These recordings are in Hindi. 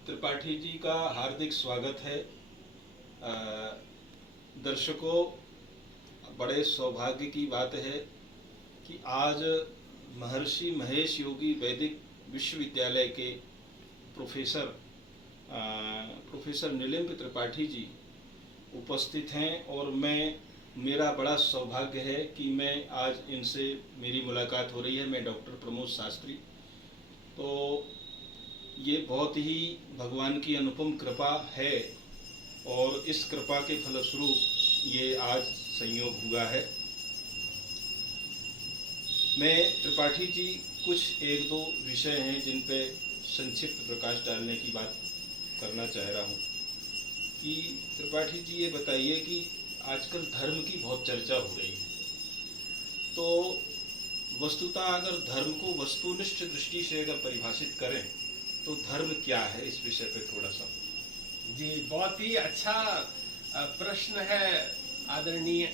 त्रिपाठी जी का हार्दिक स्वागत है। दर्शकों, बड़े सौभाग्य की बात है कि आज महर्षि महेश योगी वैदिक विश्वविद्यालय के प्रोफेसर प्रोफेसर नीलिम्ब त्रिपाठी जी उपस्थित हैं और मेरा बड़ा सौभाग्य है कि मैं आज इनसे मेरी मुलाकात हो रही है। मैं डॉक्टर प्रमोद शास्त्री। तो ये बहुत ही भगवान की अनुपम कृपा है और इस कृपा के फलस्वरूप ये आज संयोग हुआ है। मैं त्रिपाठी जी कुछ एक दो विषय हैं जिन पे संक्षिप्त प्रकाश डालने की बात करना चाह रहा हूँ कि त्रिपाठी जी ये बताइए कि आजकल धर्म की बहुत चर्चा हो रही है, तो वस्तुतः अगर धर्म को वस्तुनिष्ठ दृष्टि से अगर परिभाषित करें तो धर्म क्या है, इस विषय पे थोड़ा सा। जी, बहुत ही अच्छा प्रश्न है आदरणीय।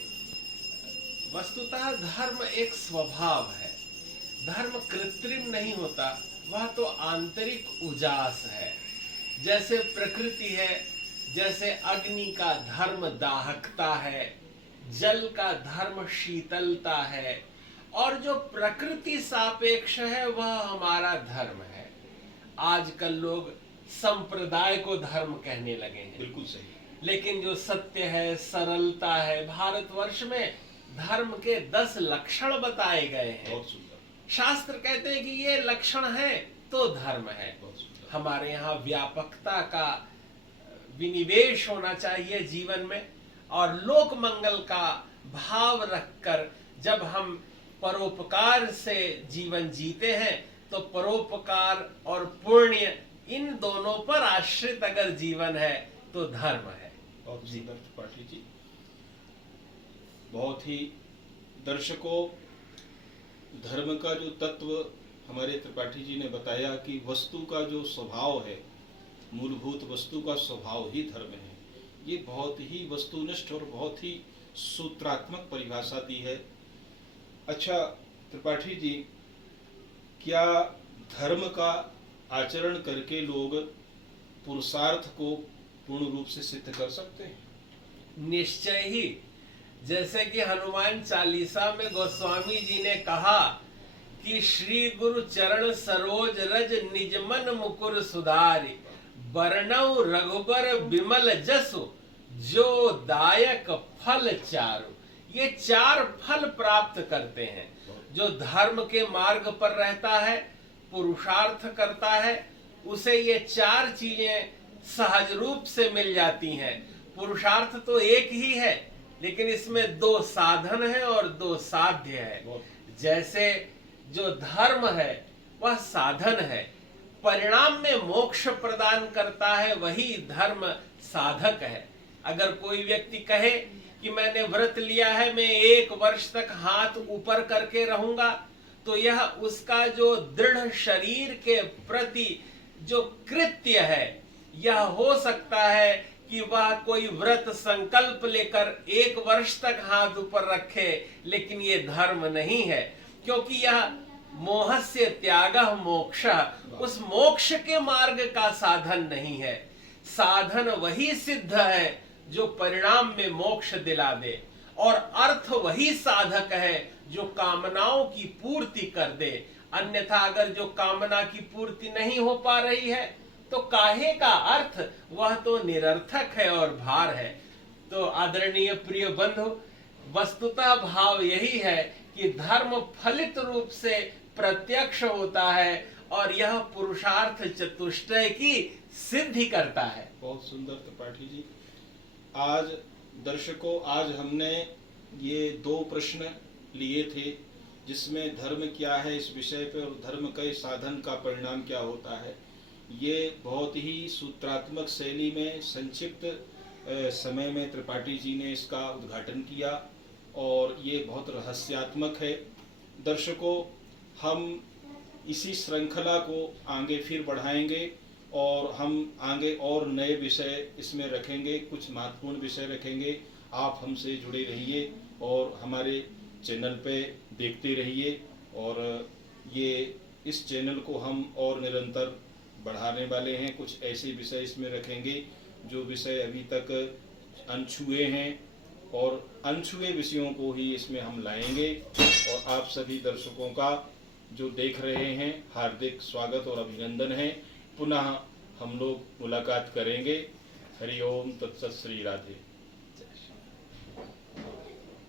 वस्तुतः धर्म एक स्वभाव है। धर्म कृत्रिम नहीं होता, वह तो आंतरिक उजास है। जैसे प्रकृति है, जैसे अग्नि का धर्म दाहकता है, जल का धर्म शीतलता है, और जो प्रकृति सापेक्ष है वह हमारा धर्म है। आजकल लोग संप्रदाय को धर्म कहने लगे हैं। बिल्कुल सही। लेकिन जो सत्य है, सरलता है, भारतवर्ष में धर्म के 10 लक्षण बताए गए हैं। बहुत सुंदर। शास्त्र कहते हैं कि ये लक्षण है तो धर्म है। बहुत सुंदर। हमारे यहाँ व्यापकता का विनिवेश होना चाहिए जीवन में, और लोक मंगल का भाव रखकर जब हम परोपकार से जीवन जीते हैं तो परोपकार और पुण्य इन दोनों पर आश्रित अगर जीवन है तो धर्म है। बहुत सुंदर त्रिपाठी जी। बहुत ही दर्शकों, धर्म का जो तत्व हमारे त्रिपाठी जी ने बताया कि वस्तु का जो स्वभाव है, मूलभूत वस्तु का स्वभाव ही धर्म है, ये बहुत ही वस्तुनिष्ठ और बहुत ही सूत्रात्मक परिभाषा दी है। अच्छा त्रिपाठी जी, क्या धर्म का आचरण करके लोग पुरुषार्थ को पूर्ण रूप से सिद्ध कर सकते हैं? निश्चय ही। जैसे कि हनुमान चालीसा में गोस्वामी जी ने कहा कि श्री गुरु चरण सरोज रज निज मन मुकुर सुधारि, बरनऊ रघुबर विमल जसु जो दायक फल चारु। ये 4 फल प्राप्त करते हैं। जो धर्म के मार्ग पर रहता है, पुरुषार्थ करता है, उसे ये 4 चीजें सहज रूप से मिल जाती हैं। पुरुषार्थ तो एक ही है, लेकिन इसमें 2 साधन है और 2 साध्य है। जैसे जो धर्म है वह साधन है, परिणाम में मोक्ष प्रदान करता है, वही धर्म साधक है। अगर कोई व्यक्ति कहे कि मैंने व्रत लिया है, मैं 1 वर्ष तक हाथ ऊपर करके रहूंगा, तो यह उसका जो दृढ़ शरीर के प्रति जो कृत्य है, यह हो सकता है कि वह कोई व्रत संकल्प लेकर 1 वर्ष तक हाथ ऊपर रखे, लेकिन ये धर्म नहीं है, क्योंकि यह मोहस्य त्यागः मोक्षः, उस मोक्ष के मार्ग का साधन नहीं है। साधन वही सिद्ध है जो परिणाम में मोक्ष दिला दे, और अर्थ वही साधक है जो कामनाओं की पूर्ति कर दे। अन्यथा अगर जो कामना की पूर्ति नहीं हो पा रही है तो काहे का अर्थ, वह तो निरर्थक है और भार है। तो आदरणीय प्रिय बंधु, वस्तुतः भाव यही है कि धर्म फलित रूप से प्रत्यक्ष होता है और यह पुरुषार्थ चतुष्टय की सिद्धि करता है। बहुत सुंदर त्रिपाठी जी। आज दर्शकों, आज हमने ये 2 प्रश्न लिए थे जिसमें धर्म क्या है इस विषय पे और धर्म के साधन का परिणाम क्या होता है। ये बहुत ही सूत्रात्मक शैली में संक्षिप्त समय में त्रिपाठी जी ने इसका उद्घाटन किया और ये बहुत रहस्यात्मक है। दर्शकों, हम इसी श्रृंखला को आगे फिर बढ़ाएंगे और हम आगे और नए विषय इसमें रखेंगे, कुछ महत्वपूर्ण विषय रखेंगे। आप हमसे जुड़े रहिए और हमारे चैनल पे देखते रहिए, और ये इस चैनल को हम और निरंतर बढ़ाने वाले हैं। कुछ ऐसे विषय इसमें रखेंगे जो विषय अभी तक अनछुए हैं, और अनछुए विषयों को ही इसमें हम लाएंगे। और आप सभी दर्शकों का जो देख रहे हैं हार्दिक स्वागत और अभिनंदन है। पुनः हम लोग मुलाकात करेंगे। हरि ओम तत्सत श्री राधे।